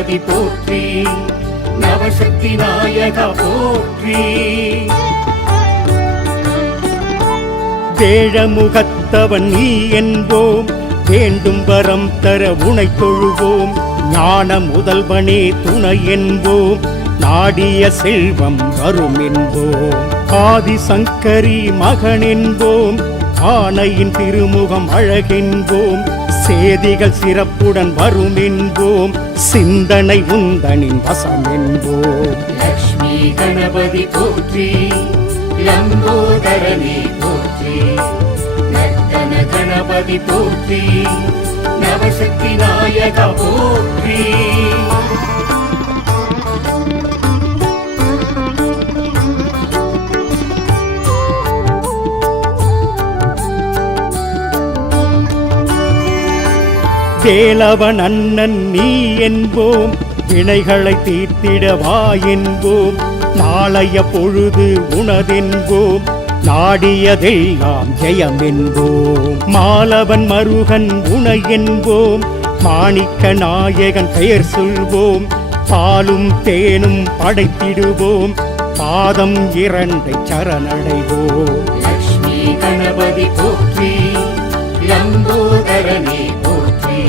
கணபதி போற்றி, நவசக்தி நாயகா போற்றி. வேழமுகத்தவன் நீ என்போம், வேண்டும் வரம் தர உனை தொழுவோம். ஞான முதல்வனே துணை என்போம், நாடிய செல்வம் வரும் என்போம். ஆதிசங்கரி மகன் என்போம், ஆனையின் திருமுகம் அழகென்போம். சேதிகள் சிறப்புடன் வரும் என்போம், சிந்தனை உந்தனின் வசம் என்போம். லக்ஷ்மி கணபதி போற்றி, லம்போதரனே போற்றி, நர்த்தன கணபதி போற்றி, நவசக்தி நாயகா போற்றி. வேலவன் அண்ணன் நீ என்போம், வினைகளை தீர்த்திடவா என்போம். நாளைய பொழுது உனதென்போம், நாடியதெல்லாம் ஜெயம் என்போம். மாலவன் மருகன் உனை என்போம், மாணிக்க நாயகன் பெயர் சொல்வோம். பாலும் தேனும் படைத்திடுவோம், பாதம் இரண்டை சரணடைவோம். லக்ஷ்மி கணபதி போற்றி, லம்போதரனே போற்றி,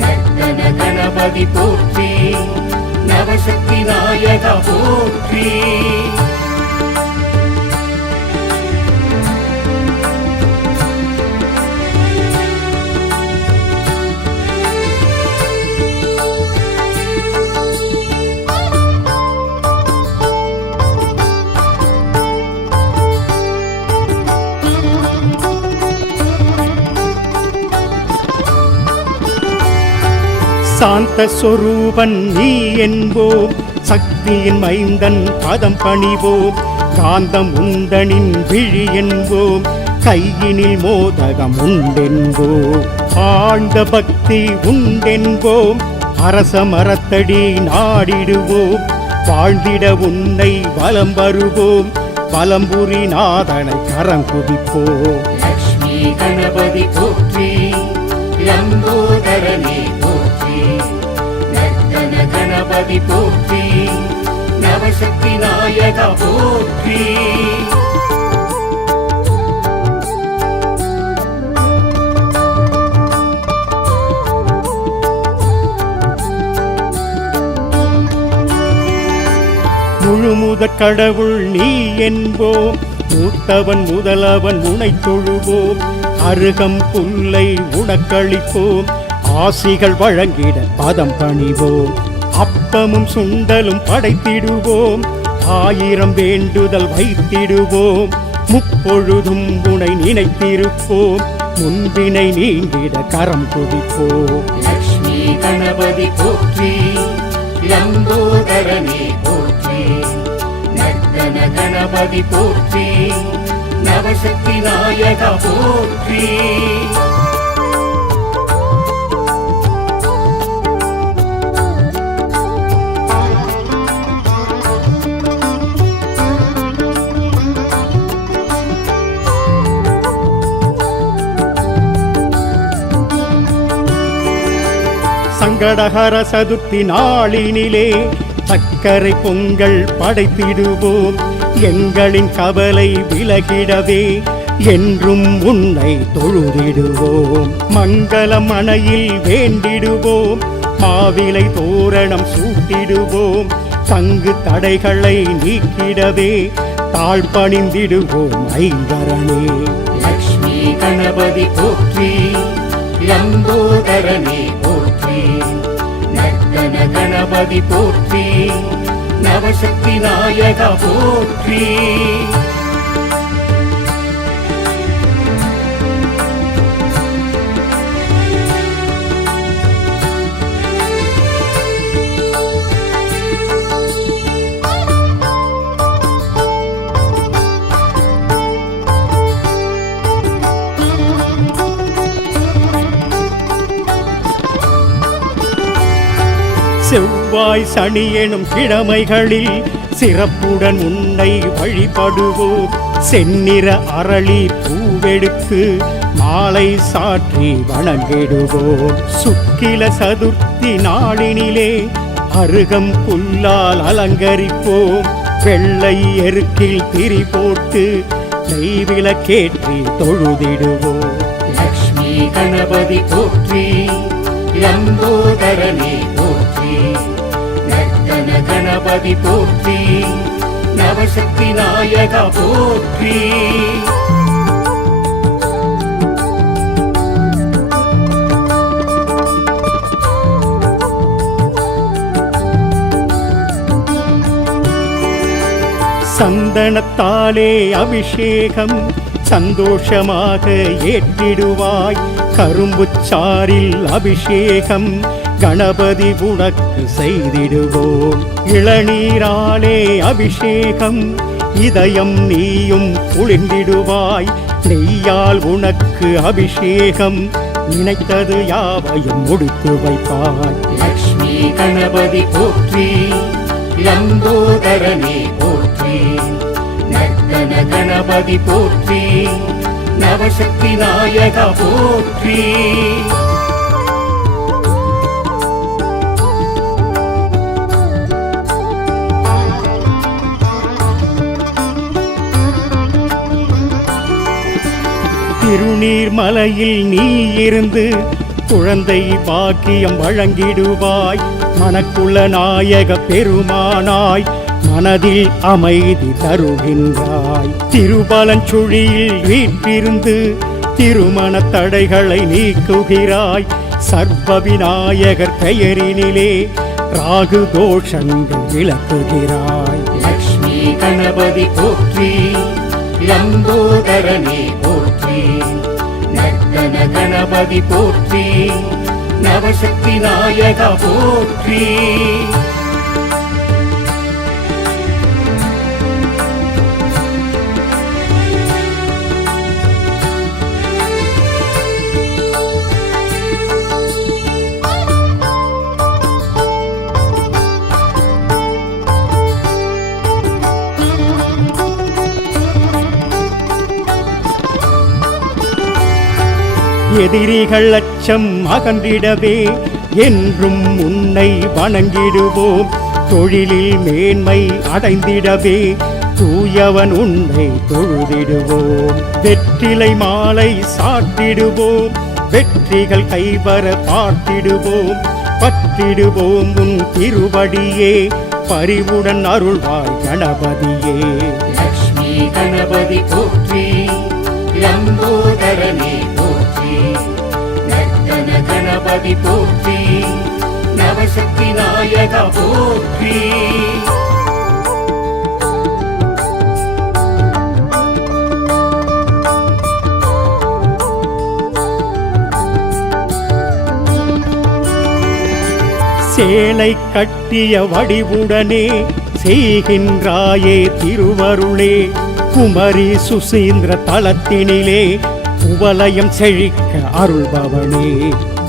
நர்த்தன கணபதி போற்றி, நவசக்தி நாயகா போற்றி. சாந்த சொரூபன் நீ என்போம், சக்தியின் மைந்தன் பதம் பணிவோம். காந்தம் உந்தனின் விழி என்போம், கையினில் மோதகம் உண்டென்போம். ஆழ்ந்த பக்தி உண்டென்போம், அரச மரத்தடி நாடிடுவோம். வாழ்ந்திட உன்னை வலம் வருவோம், வலம்புரி நாதனை கரம் குதிப்போம். லக்ஷ்மி கணபதி போற்றி, லம்போதரனே போற்றி, நர்த்தன கணபதி போற்றி, நவசக்தி நாயகா போற்றி. முழுமுதற் கடவுள் நீ என்போம், மூத்தவன் முதலவன் உனை தொழுவோம். அருகம் புல்லை உனக்களிப்போம், ஆசிகள் வழங்கிட பதம் பணிவோம். அப்பமும் சுண்டலும் படைத்திடுவோம், 1000 வேண்டுதல் வைத்திடுவோம். முப்பொழுதும் உனை நினைத்திருப்போம், முன்பினை நீங்கிட கரம் குவிப்போம். லக்ஷ்மி கணபதி போற்றி, லம்போதரனே போற்றி, நர்த்தன கணபதி போற்றி, நவசக்தி நாயகா போற்றி. சங்கடஹர சதுர்த்தி நாளினிலே சக்கரை பொங்கல் படைத்திடுவோம். எங்களின் கவலை விலகிடவே என்றும் உன்னை தொழுதிடுவோம். மங்களம் மனையில் வேண்டிடுவோம், மாவிலை தோரணம் சூட்டிடுவோம். தங்கு தடைகளை நீக்கிடவே தாழ்பணிந்திடுவோம் ஐங்கரனே. லக்ஷ்மி கணபதி போற்றி, லம்போதரனே போற்றி, நர்த்தன கணபதி போற்றி, நவசக்தி நாயகா போற்றி. செவ்வாய் சனி எனும் கிழமைகளில் சிறப்புடன் உன்னை வழிபடுவோம். செந்நிற அரளி பூவெடுத்து மாலை சாற்றி வணங்கிடுவோம். சுக்கில சதுர்த்தி நாளினிலே அருகம் புல்லால் அலங்கரிப்போம். வெள்ளை எருக்கில் திரி போட்டு நெய்விளக்கேற்றி தொழுதிடுவோம். லக்ஷ்மி கணபதி போற்றி, லம்போதரனே போற்றி, நர்த்தன கணபதி போற்றி, நவசக்தி நாயகா போற்றி. சந்தனத்தாலே அபிஷேகம் சந்தோஷமாக ஏற்றிடுவாய். கரும்புச்சாரில் அபிஷேகம் கணபதி உனக்கு செய்திடுவோம். இளநீராலே அபிஷேகம் இதயம் நீயும் குளிர்ந்திடுவாய். நெய்யால் உனக்கு அபிஷேகம் நினைத்தது யாவையும் முடித்து வைப்பாய். லக்ஷ்மி கணபதி போற்றி, லம்போதரனே போற்றி, நர்த்தன கணபதி போற்றி, நவசக்தி நாயகா போற்றி. திருநீர்மலையில் நீ இருந்து குழந்தை பாக்கியம் வழங்கிடுவாய். மனக்குள்ள நாயக பெருமானாய் மனதில் அமைதி தருகின்றாய். திருபலஞ்சுழியில் வீற்றிருந்து திருமண தடைகளை நீக்குகிறாய். சர்வ விநாயகர் பெயரினிலே ராகு தோஷங்கள் விளக்குகிறாய். லக்ஷ்மி கணபதி போற்றி, லம்போதரனே போற்றி, நர்த்தன கணபதி போற்றி, நவசக்தி நாயகா போற்றி. எதிரிகள் அச்சம் அகன்றிடவே என்றும் உன்னை வணங்கிடுவோம். தொழிலில் மேன்மை அடைந்திடவே தூயவன் உன்னை தொழுதிடுவோம். வெற்றிலை மாலை சாட்டிடுவோம். வெற்றிகள் கைவர பார்த்திடுவோம். பற்றிடுவோம் உன் திருவடியே பரிவுடன் அருள்வாய் கணபதியே. லக்ஷ்மி கணபதி போற்றி, லம்போதரனே போற்றி, நர்த்தன கணபதி போற்றி, நவசக்தி நாயகா போற்றி. சேலை கட்டிய வடிவுடனே செய்கின்றாயே திருவருளே. குமரி சுசீந்திர தலத்தினிலே குவலயம் செழிக்க அருள்பவனே.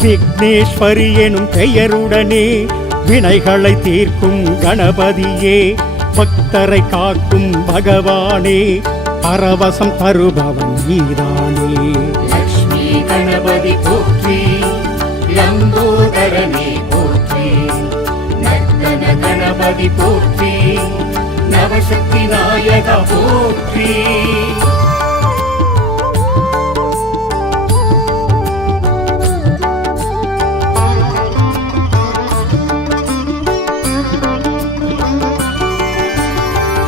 விக்னேஸ்வரி எனும் பெயருடனே வினைகளை தீர்க்கும் கணபதியே. பக்தரை காக்கும் பகவானே பரவசம் தருபவன் நீதானே. லக்ஷ்மி கணபதி போற்றி, லம்போதரனே போற்றி, நர்த்தன கணபதி போற்றி, நவசக்தி நாயகா போற்றி.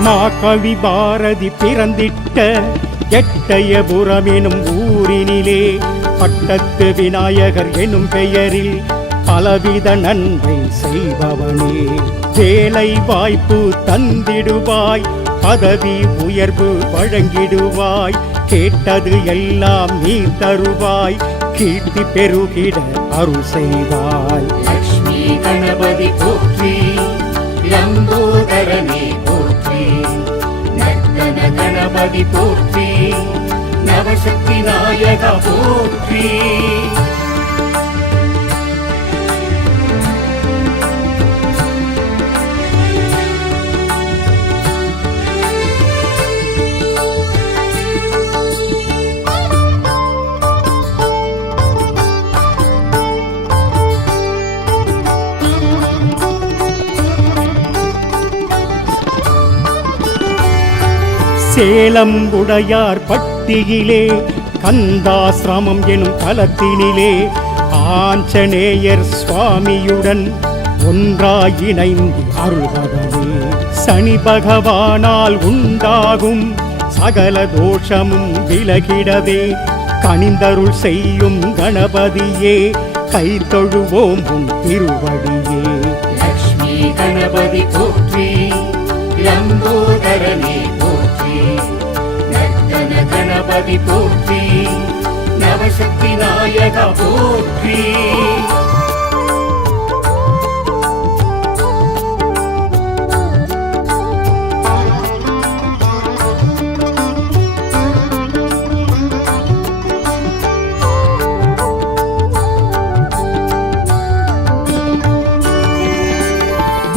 மாகவி பாரதி பிறந்திட்ட எட்டயபுரம் எனும் ஊரினிலே பட்டத்து விநாயகர் எனும் பெயரில் பலவித நன்மை செய்பவனே. வேலை வாய்ப்பு தந்திடுவாய், பதவி உயர்வு வழங்கிடுவாய். கேட்டது எல்லாம் நீ தருவாய், கீர்த்தி பெருகிட அருள் செய்வாய். லக்ஷ்மி கணபதி போற்றி, லம்போதரனே போற்றி, நர்த்தன கணபதி போற்றி, நவசக்தி நாயகா போற்றி. சேலம் உடையார் பட்டியிலே கந்தாசிரமம் எனும் தலத்தினிலே ஆஞ்சநேயர் சுவாமியுடன் ஒன்றாய் இணைந்து அருள்வதே சனி பகவானால் உண்டாகும் சகல தோஷமும் விலகிடவே கனிந்தருள் செய்யும் கணபதியே கை தொழுவோம் உன் திருவடியே. லக்ஷ்மி கணபதி போற்றி, லம்போதரனே போற்றி, நர்த்தன கணபதி போற்றி, நவசக்தி நாயக போற்றி.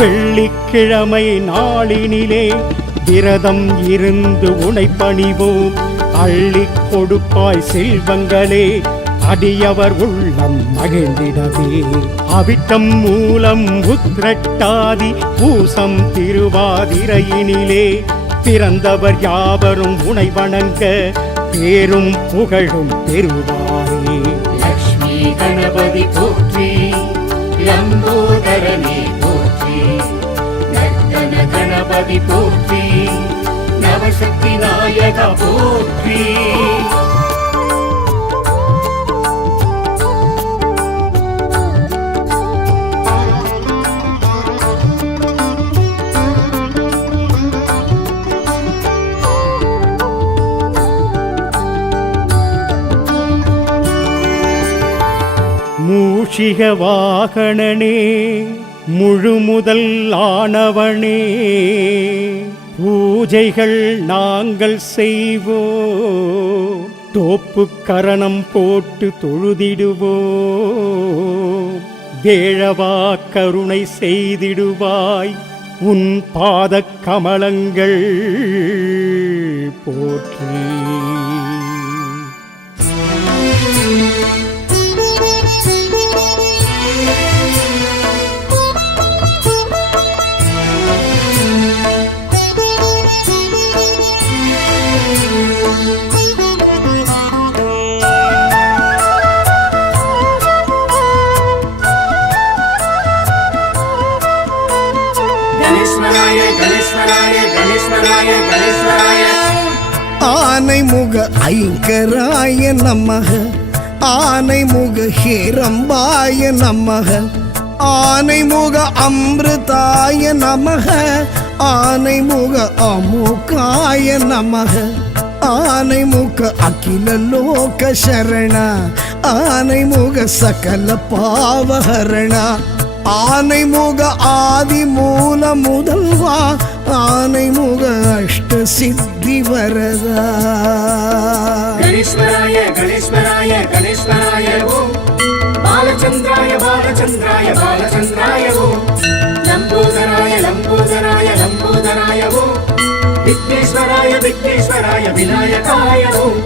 வெள்ளிக்கிழமை நாளினிலே விரதம் இருந்து உனை பணிவோம். அள்ளிக் கொடுப்பாய் செல்வங்களே அடியவர் உள்ளம் மகிழ்ந்திடவே. அவிட்டம் மூலம் உத்திரட்டாதி பூசம் திருவாதிரையினிலே பிறந்தவர் யாவரும் உனை வணங்க பேரும் புகழும் பெறுவாரே. லக்ஷ்மி கணபதி போற்றி, லம்போதரனே போற்றி, நர்த்தன கணபதி போற்றி, நவசக்தி நாயக போற்றி. மூஷிக வாகனனே முழுமுதல் ஆனவனே பூஜைகள் நாங்கள் செய்வோம். தோப்பு கரணம் போட்டு தொழுதிடுவோம். வேழவா கருணை செய்திடுவாய் உன் பாதக் கமலங்கள் போற்றி. ஆனைமுக ஐங்கராய நமக, ஆனைமுக ஹேரம்பாய நமக, ஆனைமுக அமிர்தாய நமக, ஆனைமுக அமுகாய நமக, ஆனைமுக அகில லோக சரண, ஆனைமுக சகல பாவஹரண, ஆனைமுக ஆதி மூல முதல்வா, ஆனைமுக அஷ்ட சித்தி வரதா. கணேஸ்வராய கணேஸ்வராய கணேஸ்வராய ஓம், பாலச்சந்திராய பாலச்சந்திராய பாலச்சந்திராய ஓம், லம்போதராய லம்போதராய லம்போதராய ஓம், விக்னேஸ்வராய விக்னேஸ்வராய விநாயகாய ஓம்.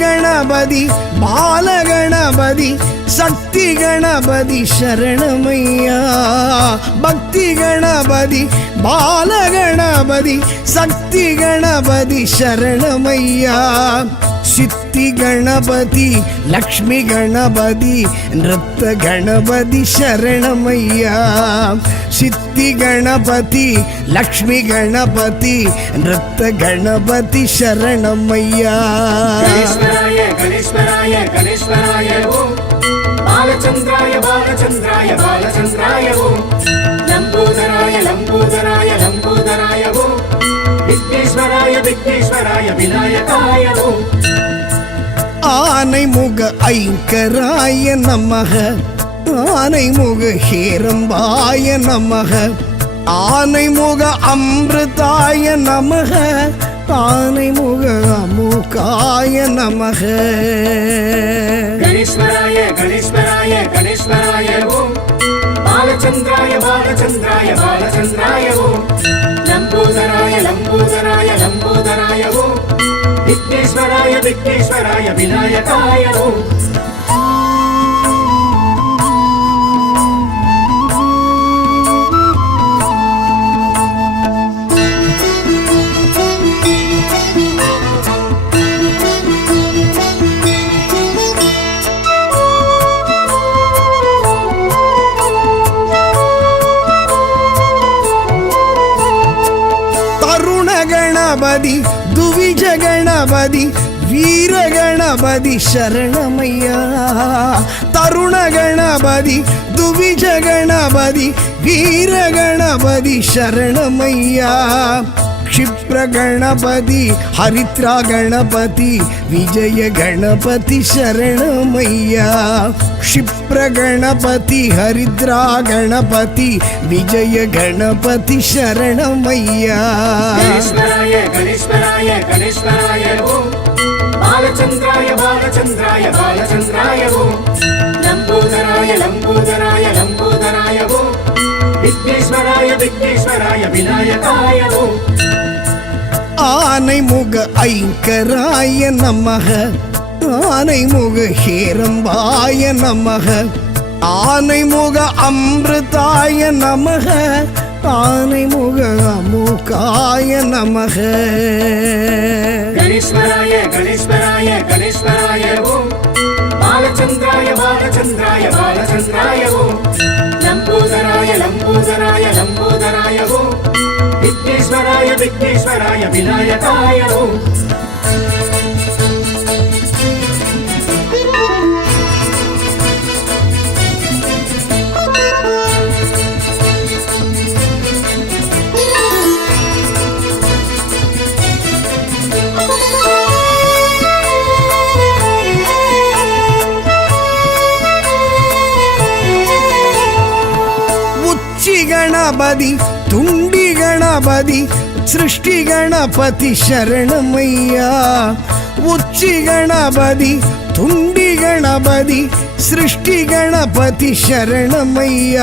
கணபதி பாலகணபதி சக்தி கணபதி சரணமையா. பக்தி கணபதி பாலகணபதி சக்தி கணபதி சரணமையா. சித்தி கணபதி லக்ஷ்மி கணபதி நிருத்த கணபதி சரணமையா. சித்தி கணபதி லக்ஷ்மி கணபதி நிருத்த கணபதி சரணமையா. கணேஸ்வராய கணேஸ்வராய கணேஸ்வராய ஓம், பாலச்சந்திராய பாலச்சந்திராய பாலச்சந்திராய ஓம், லம்போதராய லம்போதராய லம்போதராய ஓம், விக்னேஸ்வராய விக்னேஸ்வராய விநாயகாய ஓம். ஆனைமுக ஐங்கராய நமக, ஆனைமுக ஹேரம்பாய நமக, ஆனைமுக அமிர்தாய நமக, ஆனைமுக அமுகாய நமக. கணேஸ்வராய கணேஸ்வராய கணேஸ்வராய கணேஸ்வராய ஓம் பாலச்சந்திராய பாலச்சந்திராய பாலச்சந்திராய ஓம் லம்போதராய லம்போதராய லம்போதராய ஓம் விக்னேஸ்வராய விக்னேஸ்வராய விநாயகாய ஓம் ಗಣಪತಿ ದುವಿಜ ಗಣಪತಿ ವೀರ ಗಣಪತಿ ಶರಣಮಯ್ಯ ತರುಣ ಗಣಪತಿ ದುವಿಜ ಗಣಪತಿ ವೀರ ಗಣಪತಿ ಶರಣಮಯ್ಯ ಕ್ಷಿಪ್ರ ಗಣಪತಿ ಹರಿತ್ರ ಗಣಪತಿ ವಿಜಯ ಗಣಪತಿ ಶರಣಮಯ್ಯ ಕ್ಷಿಪ್ರ ಗಣಪತಿ ಹರಿದ್ರ ಗಣಪತಿ ವಿಜಯ ಗಣಪತಿ ಶರಣಮಯ್ಯ ಗಣೇಶ್ವರಾಯ ಗಣೇಶ್ವರಾಯ ಗಣೇಶ್ವರಾಯ ಓಂ ಬಾಲಚಂದ್ರಾಯ ಬಾಲಚಂದ್ರಾಯ ಬಾಲಚಂದ್ರಾಯ ಓಂ ಲಂಬೋದರಾಯ ಲಂಬೋದರಾಯ ಲಂಬೋದರಾಯ ಓಂ விக்னேஸ்வராய விக்னேஸ்வராய விநாயகாய ஓம் ஆனைமுக ஐங்கராய நமக ஆனைமுக ஹேரம்பாய நமக ஆனைமுக அமிர்தாய நமக ஆனைமுக அமுகாய நமக கணேஸ்வராய கணேஸ்வராய கணேஸ்வராய ஓம் பாலச்சந்திராய பாலச்சந்திராய பாலச்சந்திராய ஓம் லம்போதராய லம்போதராய லம்போதராய ஓம் விக்னேஸ்வராய விக்னேஸ்வராய விநாயகாய ஓம் ಗಣಪತಿ ತುಂಡಿ ಗಣಪತಿ ಸೃಷ್ಟಿ ಗಣಪತಿ ಶರಣಮಯ್ಯ ಉಚ್ಚಿ ಗಣಪತಿ ತುಂಡಿ ಗಣಪತಿ ಸೃಷ್ಟಿ ಗಣಪತಿ ಶರಣಮಯ್ಯ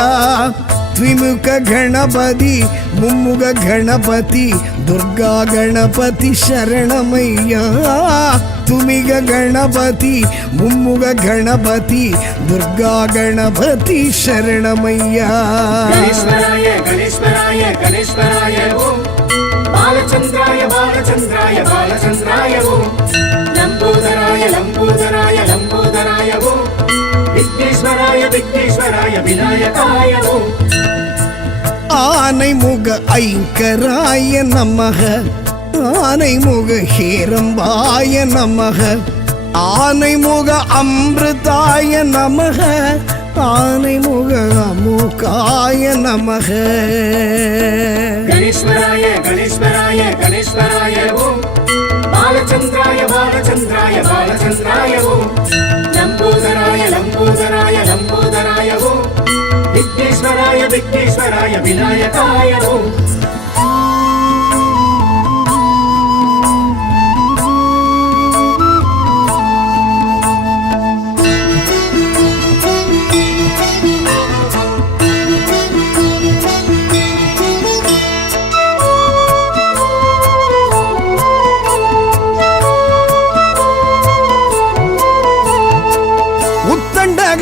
ದ್ವಿಮುಖ ಗಣಪತಿ ಮುಮ್ಮುಗ ಗಣಪತಿ ದುರ್ಗಾ ಗಣಪತಿ ಶರಣಮಯ್ಯ ತುಮಿಗ ಗಣಪತಿ ಮುಮ್ಮುಗ ಗಣಪತಿ ದುರ್ಗಾ ಗಣಪತಿ ಶರಣಮಯ್ಯ ಗಣೇಶ್ವರಾಯ ಗಣೇಶ್ವರಾಯ ಗಣೇಶ್ವರಾಯ ಓಂ ಬಾಲಚಂದ್ರಾಯ ಬಾಲಚಂದ್ರಾಯ ಬಾಲಚಂದ್ರಾಯ ಓಂ ಲಂಬೋದರಾಯ ಲಂಬೋದರಾಯ ಲಂಬೋದರಾಯ ಓಂ விக்னேஸ்வராய விக்னேஸ்வராய விநாயகாய ஓம் ஆனைமுக ஐங்கராய நமக ஆனைமுக ஹேரம்பாய நமக ஆனைமுக அமிர்தாய நமக ஆனைமுக அமுகாய நமக கணேஸ்வராய கணேஸ்வராய கணேஸ்வராய ஓம் பாலச்சந்திராய பாலச்சந்திராய பாலச்சந்திராய ஓம் லம்போதராய லம்போதராய லம்போதராய ஓம் விக்னேஸ்வராய விக்னேஸ்வராய விநாயகாய ஓம்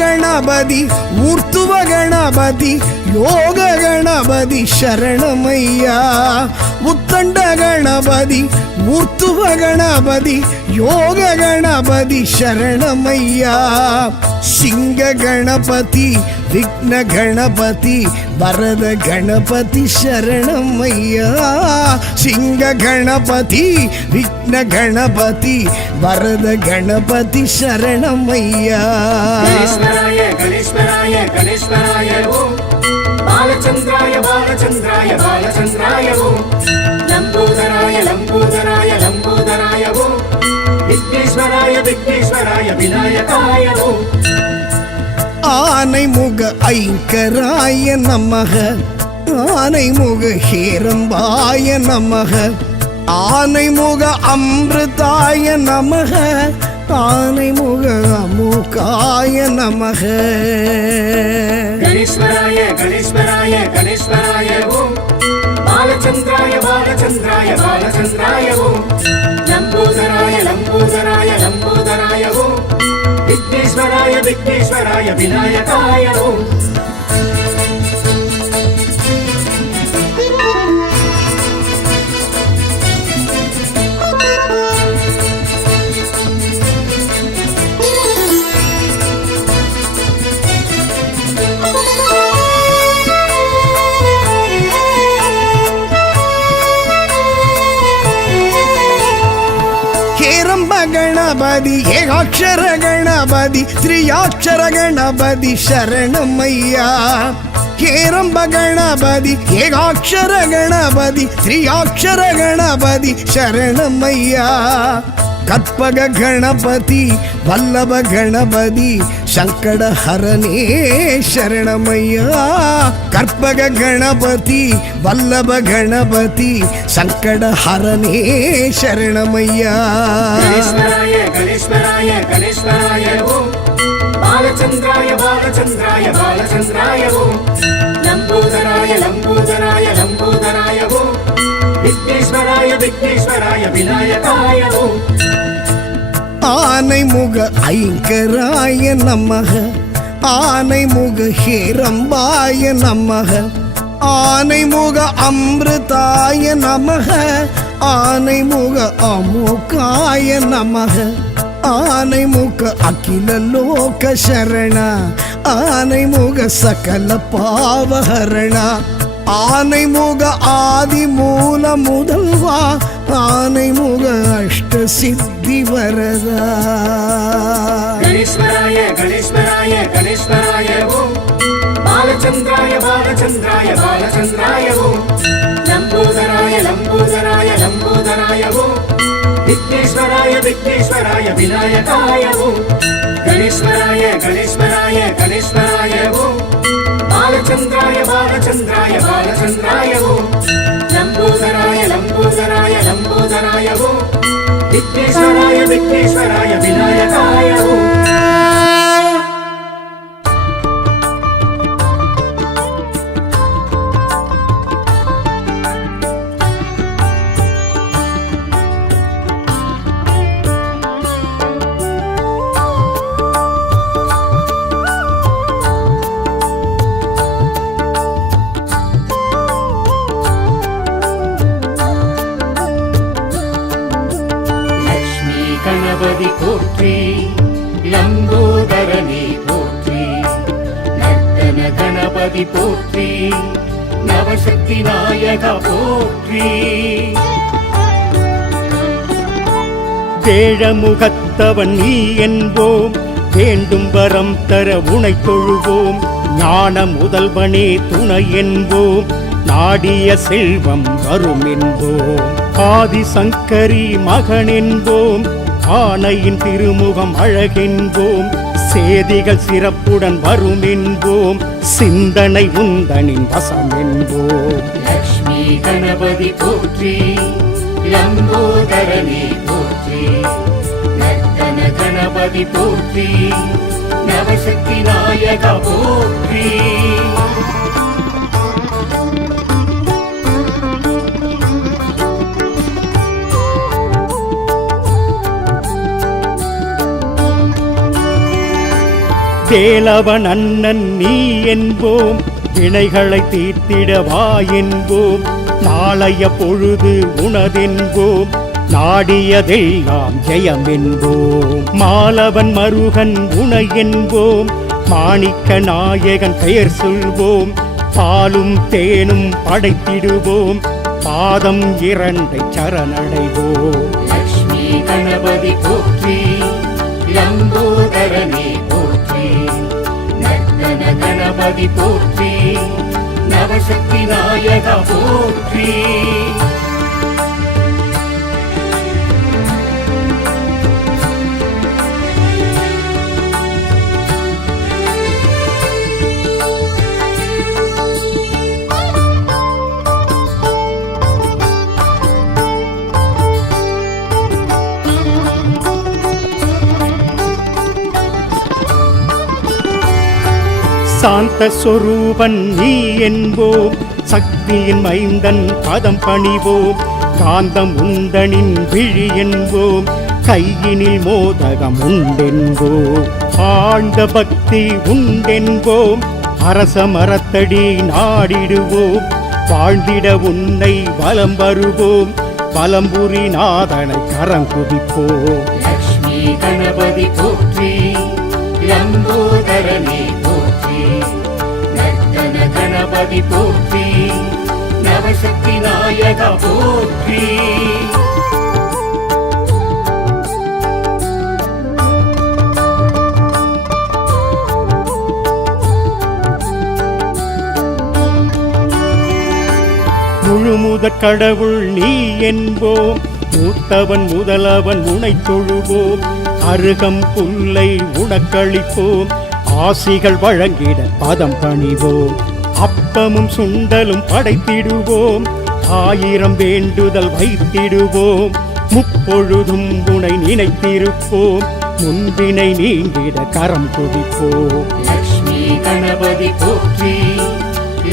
ಗಣಪತಿ ಊರ್ತುವ ಗಣಪತಿ ಯೋಗ ಗಣಪತಿ ಶರಣಮಯ್ಯ ಉತ್ತಂಡ ಗಣಪತಿ ಊರ್ತುವ ಗಣಪತಿ ಯೋಗ ಗಣಪತಿ ಶರಣಮಯ್ಯ ಸಿಂಗ ಗಣಪತಿ ವಿಘ್ನ ಗಣಪತಿ ವರದ ಗಣಪತಿ ಶರಣಮಯ್ಯ ಸಿಂಗ ಗಣಪತಿ ವಿಘ್ನ ಗಣಪತಿ ವರದ ಗಣಪತಿ ಶರಣಮಯ್ಯ ಗಣೇಶ್ವರಾಯ ಗಣೇಶ್ವರಾಯ ಗಣೇಶ್ವರಾಯ ಓಂ ಬಾಲಚಂದ್ರಾಯ ಬಾಲಚಂದ್ರಾಯ ಬಾಲಚಂದ್ರಾಯ ಓಂ ಲಂಬೋದರಾಯ ಲಂಬೋದರಾಯ ಲಂಬೋದರಾಯ ಓಂ விக்னேஸ்வராய விக்னேஸ்வராய விநாயகாய ஓம் ஆனைமுக ஐங்கராய நமக ஆனைமுக ஹேரம்பாய நமக ஆனைமுக அமிர்தாய நமக ஆனைமுக அமுகாய நமக. கணேஸ்வராய கணேஸ்வராய கணேஸ்வராய ஓம். பாலச்சந்திராய பாலச்சந்திராய பாலச்சந்திராய ஓம். லம்போதராய லம்போதராய லம்போதராய ஓம். விக்னேஸ்வராய விக்னேஸ்வராய விநாயகாய ஓம். ಹೇರಂಬ ಗಣಪತಿ ಏಕಾಕ್ಷರ ಗಣಪತಿ ತ್ರಿಯಾಕ್ಷರ ಗಣಪತಿ ಶರಣಮಯ್ಯ. ಹೇರಂಬ ಗಣಪತಿ ಏಕಾಕ್ಷರ ಗಣಪತಿ ತ್ರಿಯಾಕ್ಷರ ಗಣಪತಿ ಶರಣಮಯ್ಯ. ಕற்பಗ ಗಣಪತಿ ವಲ್ಲಭ ಗಣಪತಿ ಸಂಕಟ ಹರನೇ ಶರಣಮಯ್ಯ. ಕற்பಗ ಗಣಪತಿ ವಲ್ಲಭ ಗಣಪತಿ ಸಂಕಟ ಹರನೇ ಶರಣಮಯ್ಯ. ಗಣೇಶ್ವರಾಯ ಗಣೇಶ್ವರಾಯ ಗಣೇಶ್ವರಾಯ ಓಂ. ಬಾಲಚಂದ್ರಾಯ ಬಾಲಚಂದ್ರಾಯ ಬಾಲಚಂದ್ರಾಯ ಓಂ. ಲಂಬೋದರಾಯ ಲಂಬೋದರಾಯ ಲಂಬೋದರಾಯ ಓಂ. ವಿಘ್ನೇಶ್ವರಾಯ ವಿಘ್ನೇಶ್ವರಾಯ ವಿನಾಯಕಾಯ ಓಂ. ஆனைமுக ஐங்கராய நமக. ஆனைமுக ஹேரம்பாய நமக. ஆனைமுக அமிர்தாய நமக. ஆனைமுக அமுகாய நமக. ஆனைமுக அகில லோக சரண. ஆனைமுக சகல பாவஹரண. ஆனைமுக ஆதி மூல முதல்வா. ஆனைமுக அஷ்ட சித்தி வரதா. ಗಣೇಶ್ವರಾಯ ಗಣೇಶ್ವರಾಯ ಗಣೇಶ್ವರಾಯ ಓಂ. ಬಾಲಚಂದ್ರಾಯ ಬಾಲಚಂದ್ರಾಯ ಬಾಲಚಂದ್ರಾಯ ಓಂ. ಲಂಬೋದರಾಯ ಲಂಬೋದರಾಯ ಲಂಬೋದರಾಯ ಓಂ. ವಿಘ್ನೇಶ್ವರಾಯ ವಿಘ್ನೇಶ್ವರಾಯ ವಿನಾಯಕಾಯ ಓಂ. ಗಣೇಶ್ವರಾಯ ಗಣೇಶ್ವರಾಯ ಗಣೇಶ್ವರಾಯ ಓಂ. ಬಾಲಚಂದ್ರಾಯ ಬಾಲಚಂದ್ರಾಯ ಬಾಲಚಂದ್ರಾಯ ಓಂ. ಲಂಬೋದರಾಯ ಲಂಬೋದರಾಯ ಲಂಬೋದರಾಯ ಓಂ. ವಿಘ್ನೇಶ್ವರಾಯ ವಿಘ್ನೇಶ್ವರಾಯ ವಿನಾಯಕಾಯ ಓಂ. கணபதி போற்றி லம்போதரனே போற்றி. நர்த்தன கணபதி போற்றி நவசக்தி நாயக போற்றி. வேழமுகத்தவன் நீ என்போம். வேண்டும் வரம் தர உனை தொழுவோம். ஞான முதல்வனே துணை என்போம். நாடிய செல்வம் வரும் என்போம். ஆதிசங்கரி மகன் என்போம். ஆணையின் திருமுகம் அழகென்போம். சேதிகள் சிறப்புடன் வரும் என்போம். சிந்தனை உந்தனின் வசம் என்போம். லக்ஷ்மி கணபதி போற்றி லம்போதரனே போற்றி. நர்த்தன கணபதி போற்றி நவசக்தி நாயக போற்றி. வேலவன் அண்ணன் நீ என்போம். வினைகளை தீர்த்திடவா என்போம். நாளைய பொழுது உனதென்போம். நாடியதெல்லாம் ஜெயம் என்போம். மாலவன் மருகன் உனை என்போம். மாணிக்க நாயகன் பெயர் சொல்வோம். பாலும் தேனும் படைத்திடுவோம். பாதம் இரண்டை சரணடைவோம். லக்ஷ்மி கணபதி போற்றி லம்போதரனே போற்றி. நர்த்தன கணபதி போற்றி நவசக்தி நாயக போற்றி. சாந்த சொரூபன் நீ என்போம், சக்தியின் மைந்தன் பதம் பணிவோம், காந்தம் உந்தனின் விழி என்போம், கையினில் மோதகம் உண்டென்போம், ஆழ்ந்த பக்தி உண்டென்போம், அரச மரத்தடி நாடிடுவோம், வாழ்ந்திட உன்னை வலம் வருவோம், வலம்புரி நாதனை கரம் குதிப்போம். லக்ஷ்மி கணபதி போற்றி, லம்போதரனே போற்றி, நர்த்தன கணபதி போற்றி, நவசக்தி நாயகா போற்றி. முழுமுதற் கடவுள் நீ என்போம், மூத்தவன் முதலவன் உனை தொழுவோம், அருகம் புல்லை உனக்களிப்போம், ஆசிகள் வழங்கிட பதம் பணிவோம், அப்பமும் சுண்டலும் படைத்திடுவோம், 1000 வேண்டுதல் வைத்திடுவோம், முப்பொழுதும் உனை நினைத்திருப்போம், முன்பினை நீங்கிட கரம் குதிப்போம். லக்ஷ்மி கணபதி போற்றி,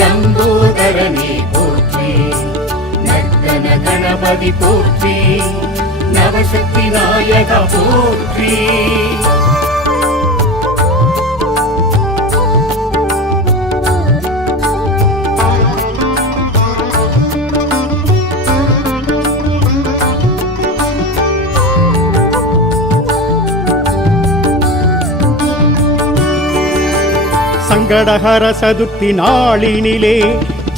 லம்போதரனே போற்றி, நர்த்தன கணபதி போற்றி, நவசக்தி நாயகா போற்றி. சங்கடஹர சதுர்த்தி நாளினிலே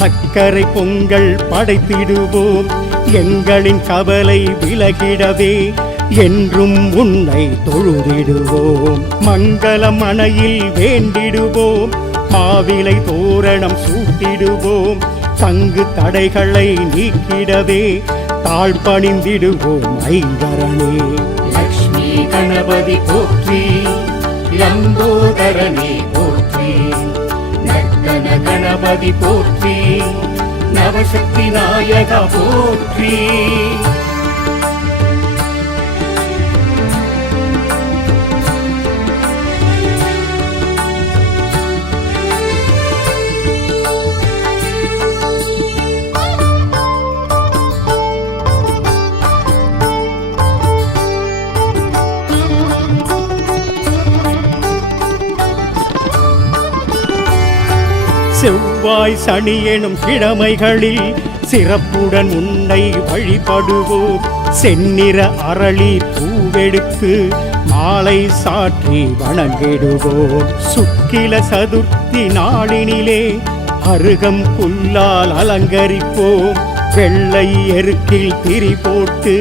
சக்கரை பொங்கல் படைத்திடுவோம், எங்களின் கவலை விலகிடவே என்றும் உன்னை தொழுதிடுவோம், மங்களம் மனையில் வேண்டிடுவோம், மாவிலை தோரணம் சூட்டிடுவோம், தங்கு தடைகளை நீக்கிடவே தாழ்பணிந்திடுவோம் ஐங்கரனே. லக்ஷ்மி கணபதி போற்றி, லம்போதரனே போற்றி, நர்த்தன கணபதி போற்றி, நவசக்தி நாயகா போற்றி. செவ்வாய் சனி எனும் கிழமைகளில் சிறப்புடன் உன்னை வழிபடுவோம், செந்நிற அரளி பூவெடுத்து மாலை சாற்றி வணங்கிடுவோம், சுக்கில சதுர்த்தி நாளினிலே அருகம் புல்லால் அலங்கரிப்போம், வெள்ளை எருக்கில் திரி போட்டு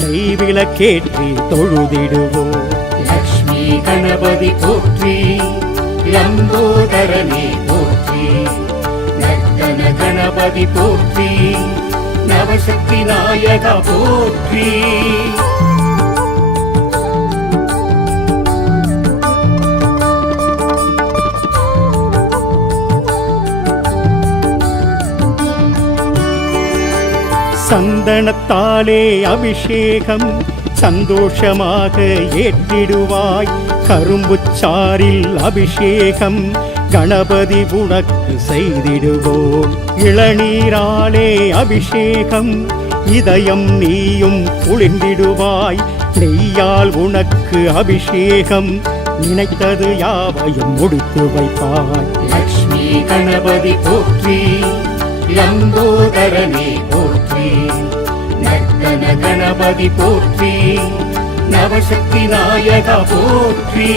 நெய்விளக்கேற்றி தொழுதிடுவோம். லக்ஷ்மி கணபதி போற்றி, லம்போதரனே போற்றி, நர்த்தன கணபதி போற்றி, நவசக்தி நாயகா போற்றி. சந்தனத்தாலே அபிஷேகம் சந்தோஷமாக ஏற்றிடுவாய், கரும்புச்சாரில் அபிஷேகம் கணபதி உனக்கு செய்திடுவோம், இளநீராலே அபிஷேகம் இதயம் நீயும் குளிர்ந்திடுவாய், நெய்யால் உனக்கு அபிஷேகம் நினைத்தது யாவையும் முடித்து வைப்பாய். லக்ஷ்மி கணபதி போற்றி, லம்போதரனே போற்றி, நர்த்தன கணபதி போற்றி, நவசக்தி நாயகா போற்றி.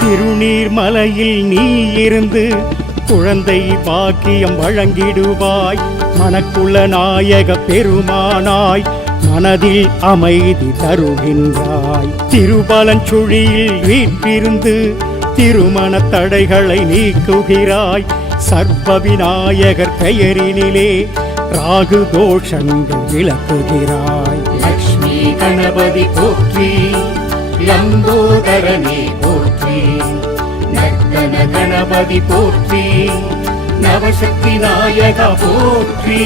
திருநீர்மலையில் நீ இருந்து குழந்தை பாக்கியம் வழங்கிடுவாய், மனக்குள்ள நாயக பெருமானாய் மனதில் அமைதி தருகின்றாய், திருபலஞ்சுழியில் வீற்றிருந்து திருமண தடைகளை நீக்குகிறாய், சர்வ விநாயகர் பெயரினிலே ராகு தோஷங்கள் விளக்குகிறாய். லக்ஷ்மி கணபதி போற்றி, லம்போதரனே போற்றி, நர்த்தன கணபதி போற்றி, நவசக்தி நாயகா போற்றி.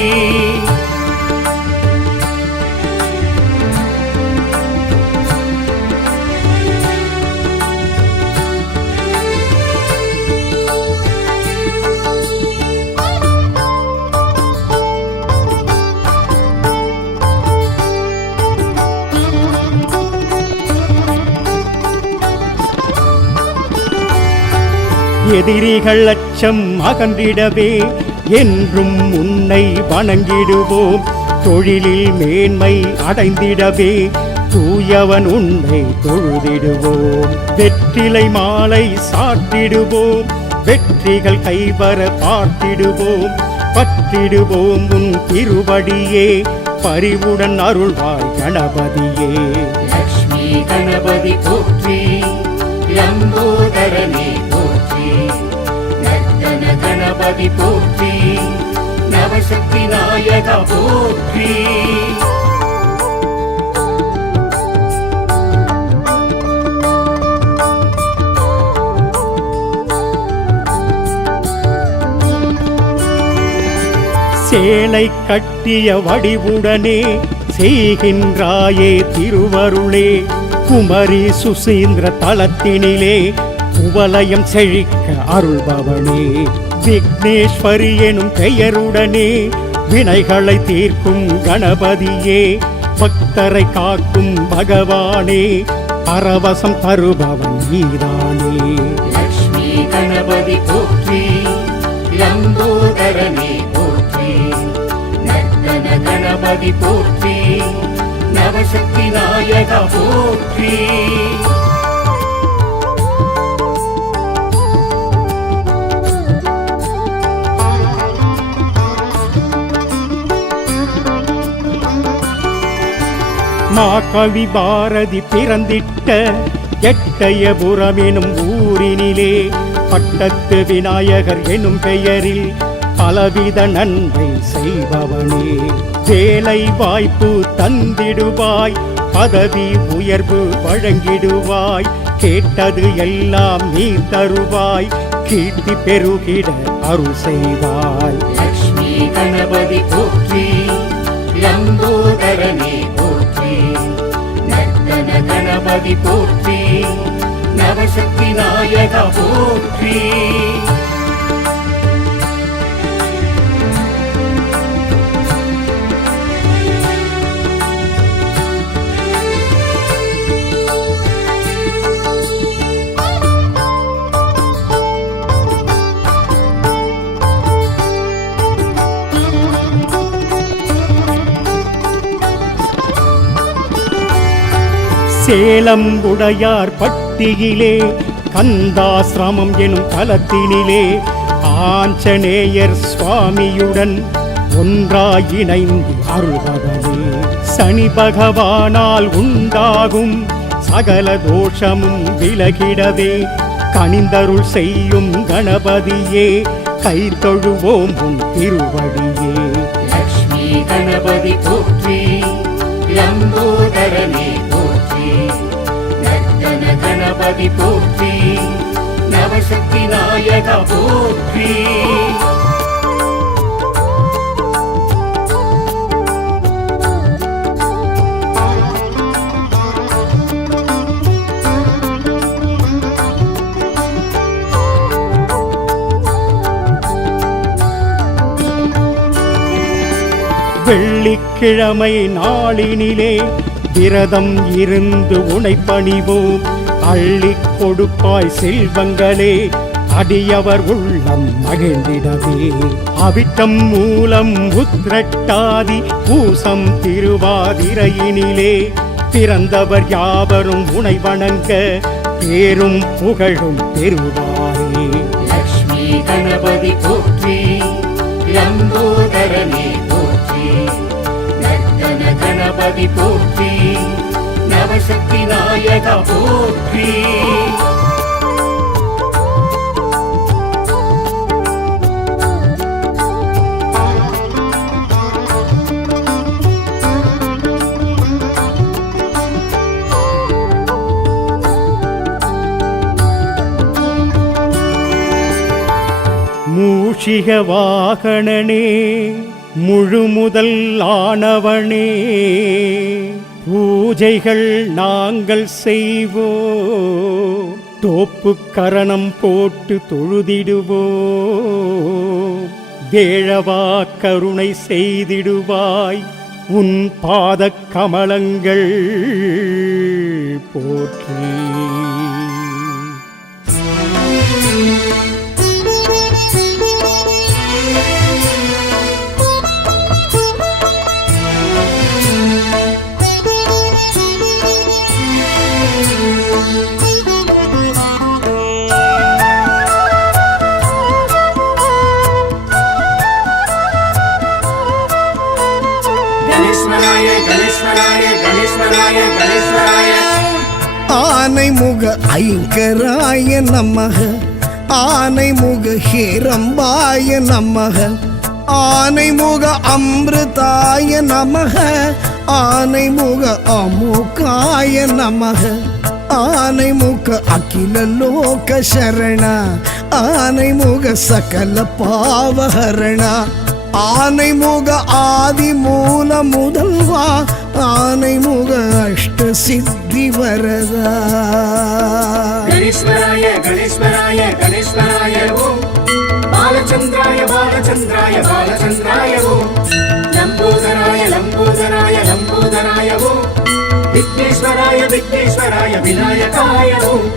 எதிரிகள் அச்சம் அகன்றிடவே என்றும் உன்னை வணங்கிடுவோம். தொழிலில் மேன்மை அடைந்திடவே தூயவன் உன்னை தொழுதிடுவோம். வெற்றிலை மாலை சாட்டிடுவோம், வெற்றிகள் கைவர பார்த்திடுவோம். பற்றிடுவோம் உன் திருவடியே, பரிவுடன் அருள்வாய் கணபதியே. லக்ஷ்மி கணபதி போற்றி, லம்போதரனே போற்றி, நர்த்தன கணபதி போற்றி, நவசக்தி நாயகா போற்றி. சேலை கட்டிய வடிவுடனே செய்கின்றாயே திருவருளே. குமரி சுசீந்திர தலத்தினிலே குவலயம் செழிக்க அருள்பவனே. விக்னேஸ்வரி எனும் பெயருடனே வினைகளை தீர்க்கும் கணபதியே. பக்தரை காக்கும் பகவானே, பரவசம் தருபவன் நீதானே. லக்ஷ்மி கணபதி போற்றி, லம்போதரனே போற்றி, நர்த்தன கணபதி போற்றி, நவசக்தி நாயகா போற்றி. மாகவி பாரதி பிறந்திட்ட எட்டயபுரம் எனும் ஊரினிலே பட்டத்து விநாயகர் எனும் பெயரில் பலவித நன்மை செய்பவனே. வேலை வாய்ப்பு தந்திடுவாய், பதவி உயர்வு வழங்கிடுவாய். கேட்டது எல்லாம் நீ தருவாய், கீர்த்தி பெருகிட அருள் செய்வாய். லக்ஷ்மி கணபதி போற்றி, லம்போதரனே போற்றி, நர்த்தன கணபதி போற்றி, நவசக்தி நாயகா போற்றி. சேலம் உடையார் பட்டியிலே கந்தாசிரமம் எனும் தலத்தினிலே ஆஞ்சநேயர் சுவாமியுடன் ஒன்றாய் இணைந்து அருள்பவனே. சனி பகவானால் உண்டாகும் சகல தோஷமும் விலகிடவே கனிந்தருள் செய்யும் கணபதியே, கை தொழுவோம் உன் திருவடியே. லக்ஷ்மி கணபதி போற்றி, லம்போதரனே போற்றி, நர்த்தன கணபதி போற்றி, நவசக்தி நாயகா போற்றி. வெள்ளிக்கிழமை நாளினிலே விரதம் இருந்து உனை பணிவோம். அள்ளிக் கொடுப்பாய் செல்வங்களே, அடியவர் உள்ளம் மகிழ்ந்திடவே. அவிட்டம் மூலம் உத்திரட்டாதி பூசம் திருவாதிரையினிலே பிறந்தவர் யாவரும் உனை வணங்க பேரும் புகழும் பெறுவாரே. லக்ஷ்மி கணபதி போற்றி, லம்போதரனே போற்றி, நர்த்தன கணபதி போற்றி, நவசக்தி நாயகா போற்றி. மூஷிக வாகனனே முழுமுதல் ஆனவனே பூஜைகள் நாங்கள் செய்வோம் தோப்பு கரணம் போட்டு தொழுதிடுவோம் வேழவா கருணை செய்திடுவாய் உன் பாதக் கமலங்கள் போற்றி. ஆனைமுக ஐங்கராய நமக ஆனைமுக ஹேரம்பாய நமக ஆனைமுக அமிர்தாய நமக ஆனைமுக அமுகாய நமக ஆனைமுக அகில லோக சரண ஆனைமுக சகல பாவஹரண ஆனைமுக ஆதி மூல முதல்வா ஆனைமுக அஷ்ட சித்தி வரதா. கணேஸ்வராய கணேஸ்வராய கணேஸ்வராய ஓம் பாலச்சந்திராய பாலச்சந்திராய பாலச்சந்திராய ஓம் லம்போதராய லம்போதராய லம்போதராய ஓம் விக்னேஸ்வராய விக்னேஸ்வராய விநாயகாய ஓம்.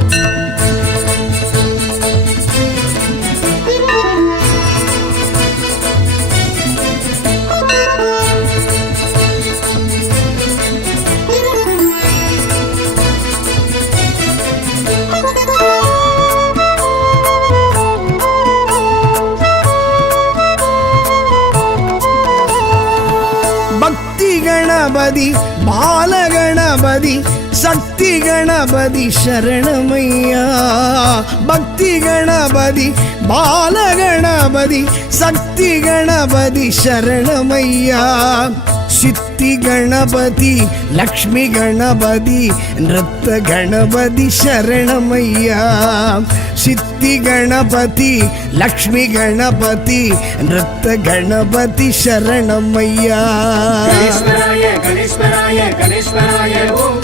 கணபதி பாலகணபதி சக்தி கணபதி சரணமையா பக்தி கணபதி பாலகணபதி சக்தி கணபதி சரணமையா சித்தி கணபதி லக்ஷ்மி கணபதி நிருத்த கணபதி சரணமையா சித்தி கணபதி லக்ஷ்மி கணபதி நிருத்த கணபதி சரணமையா. கணேஸ்வராய கணேஸ்வராய கணேஸ்வராய ஓம்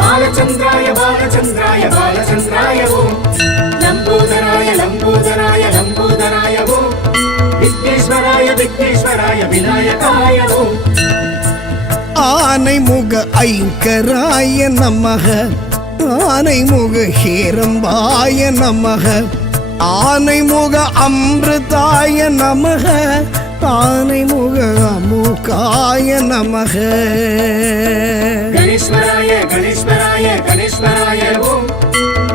பாலச்சந்திராய பாலச்சந்திராய பாலச்சந்திராய ஓம் லம்போதராய லம்போதராய லம்போதராய ஓம் விக்னேஸ்வராய விக்னேஸ்வராய விநாயகாய ஓம். ஆனைமுக ஐங்கராய நமக ஆனைமுக ஹேரம்பாய நமக ஆனைமுக அமிர்தாய நமக ஆனைமுக அமுகாய நமக. கணேஸ்வராய கணேஸ்வராய கணேஸ்வராய ஓம்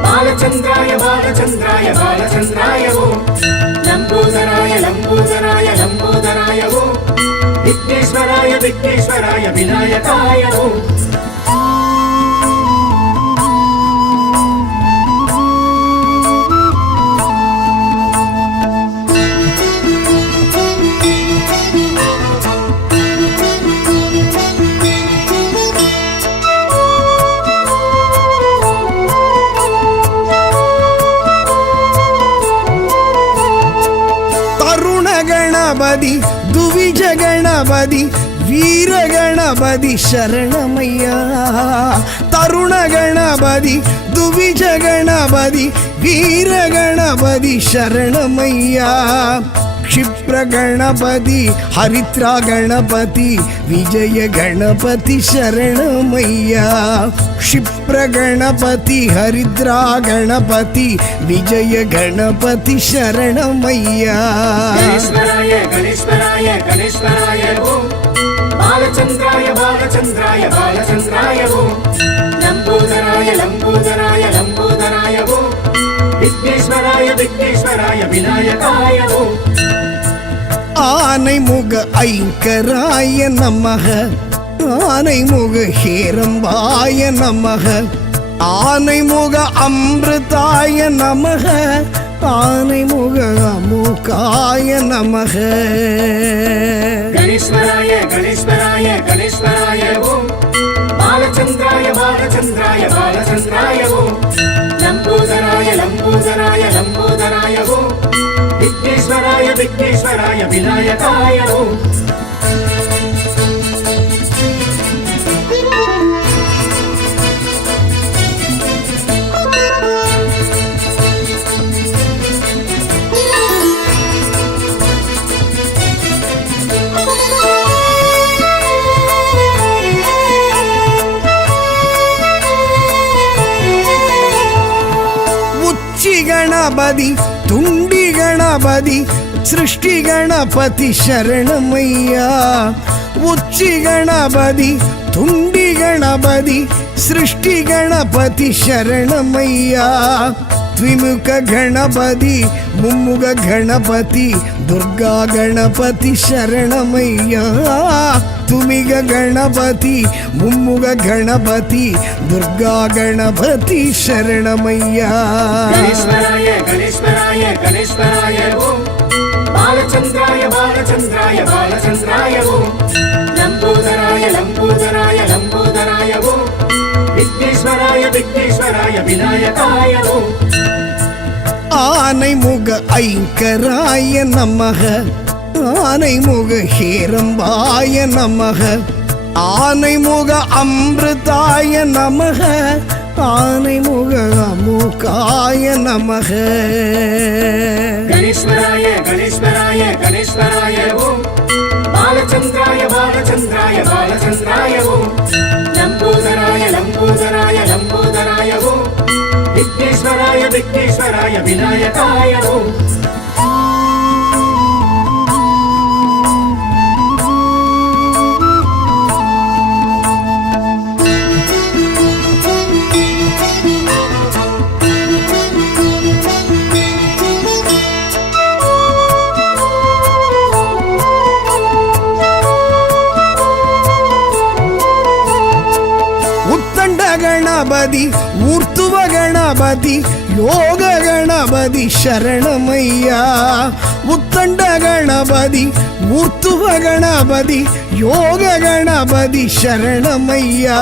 பாலச்சந்திராய பாலச்சந்திராய பாலச்சந்திராய ஓம் லம்போதராய லம்போதராய லம்போதராய ஓம் விக்னேஸ்வராய விக்னேஸ்வராய விநாயகாய ஓம். கணபதி துவிஜ கணபதி வீர கணபதி சரணமையா தருண கணபதி துவிஜ கணபதி வீர கணபதி சரணமையா क्षिप्र गणपति हरिद्रा गणपति विजय गणपति शरणमैया क्षिप्र गणपति हरिद्रा गणपति विजय गणपति शरणमैया. गणेश्वराय गणेश्वराय गणेश्वराय ओम बालचंद्राय बालचंद्राय बालचंद्राय ओम लंबोदराय लंबोदराय लंबोदराय ओम विघ्नेश्वराय विघ्नेश्वराय विनायकाय ओम. ஆனைமுக ஐங்கராய நமக ஆனைமுக ஹேரம்பாய நமக ஆனைமுக அமிர்தாய நமக ஆனைமுக அமுகாய நமக. गणेश्वराय गणेश्वराय गणेश्वराय ओम बालचंद्राय बालचंद्राय बालचंद्राय ओम लंबोदराय लंबोदराय लंबोदराय ओम विघ्नेश्वराय விக்னேஸ்வராய விநாயகாய ஓம் गणपति तुंडी गणपति सृष्टि गणपति शरणमय्या उच्ची गणपति तुंडी गणपति सृष्टि गणपति शरणमय्या द्विमुख गणपति मुम्मुख गणपति दुर्गा गणपति शरणमय्या तुमिग गणपति मुम्मुख गणपति दुर्गा गणपति शरणमय्या गणेश्वराय गणेश्वराय गणेश्वराय ओम बालचंद्राय बालचंद्राय बालचंद्राय ओम लंबोदराय लंबोदराय लंबोदराय ओम विघ्नेश्वराय विघ्नेश्वराय विनायकाय ओम आनै मुग ऐंकराय नमः आनै मुग हेरंबाय नमः आनै मुग अमृताय नमः आनै मुग अमुकाय नमः गणेश्वराय गणेश्वराय गणेश्वराय ओम बालचंद्राय बालचंद्राय बालचंद्राय ओम लंबोदराय लंबोदराय लंबोदराय ओम विघ्नेश्वराय विघ्नेश्वराय विनायकाय ओम गणपति ऊर्ध्व गणपति योग गणपति शरणमय्या उत्तंड गणपति ऊर्ध्व गणपति योग गणपति शरणमय्या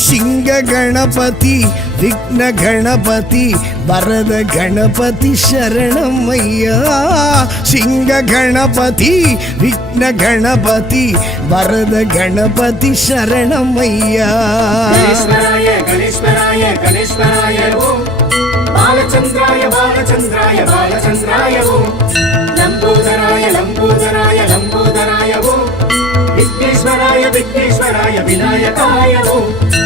सिंह गणपति विघ्न गणपति वरद गणपति शरणमय्या सिंह गणपति विघ्न गणपति वरद गणपति शरणमय्या गणेश्वराय गणेश्वराय गणेश्वराय ओम बालचंद्राय बालचंद्राय बालचंद्राय ओम लंबोदराय लंबोदराय लंबोदराय ओम विघ्नेश्वराय विघ्नेश्वराय विनायकाय ओम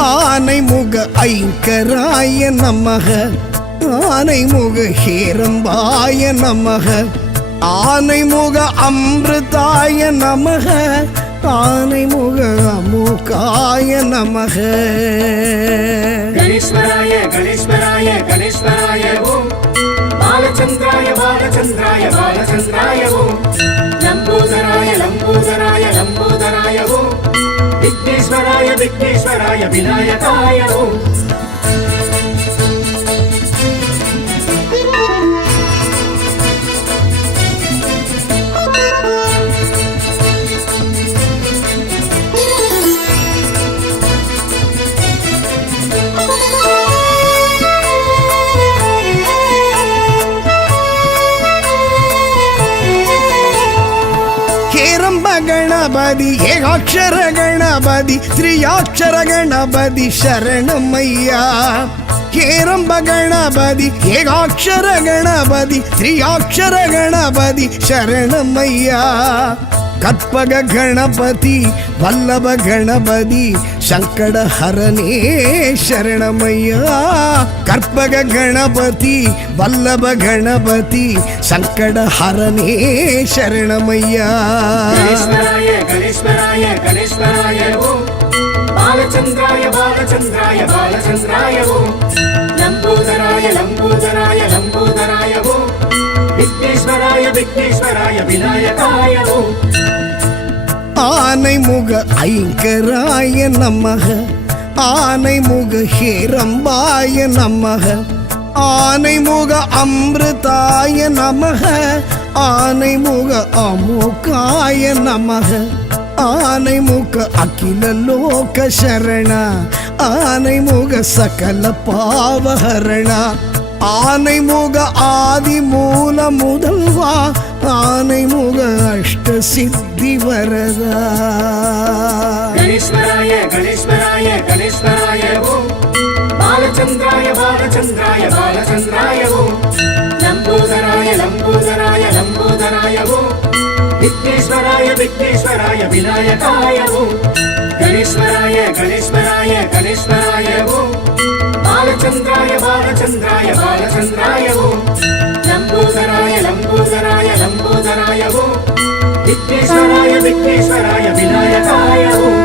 आनै मुग ऐंकराय नमः आनै मुग हेरंबाय नमः आनै मुग अमृताय नमः आनै मुग अमुकाय नमः गणेश्वराय गणेश्वराय गणेश्वराय ओम बालचंद्राय बालचंद्राय बालचंद्राय ओम लंबोदराय लंबोदराय लंबोदराय ओम विघ्नेश्वराय विघ्नेश्वराय विनायकाय ओम गणपति एकाक्षर गणपति त्रियाक्षर गणपति शरणमय्या हेरंब गणपति एकाक्षर गणपति त्रियाक्षर गणपति शरणमय्या कत्पग गणपति वल्लभ गणपति शंकड़ हरणे शरणमय्या कर्पग गणपति वल्लभ गणपति शंकड़ हरणे शरणमय्या गणेश्वराय गणेश्वराय गणेश्वराय ओम बालचंद्राय बालचंद्राय बालचंद्राय ओम लंबोदराय लंबोदराय लंबोदराय ओम विघ्नेश्वराय विघ्नेश्वराय विनायकाय ओम आनै मुग ऐंकराय नमः आनै मुग हेरंबाय नमः आनै मुग अमृताय नमः आनै मुग अमुकाय नमः आनै मुग अखिल लोक शरण आनै मुग सकल पावहरण ஆனைமுக ஆதி மூல முதல்வா ஆனைமுக அஷ்ட சித்தி வரதா கணேஸ்வராய கணேஸ்வராய கணேஸ்வராய ஓம் பாலச்சந்திராய பாலச்சந்திராய பாலச்சந்திராய ஓம் லம்போதராய லம்போதராய லம்போதராய ஓம் விக்னேஸ்வராய விக்னேஸ்வராய விநாயகாய ஓம் கணேஸ்வராய கணேஸ்வராய கணேஸ்வராய ஓம் பாலச்சந்திராய பாலச்சந்திராய பாலச்சந்திராய ஓம் லம்போதராய லம்போதராய லம்போதராய ஓம் விக்னேஸ்வராய விக்னேஸ்வராய விநாயகாய ஓம்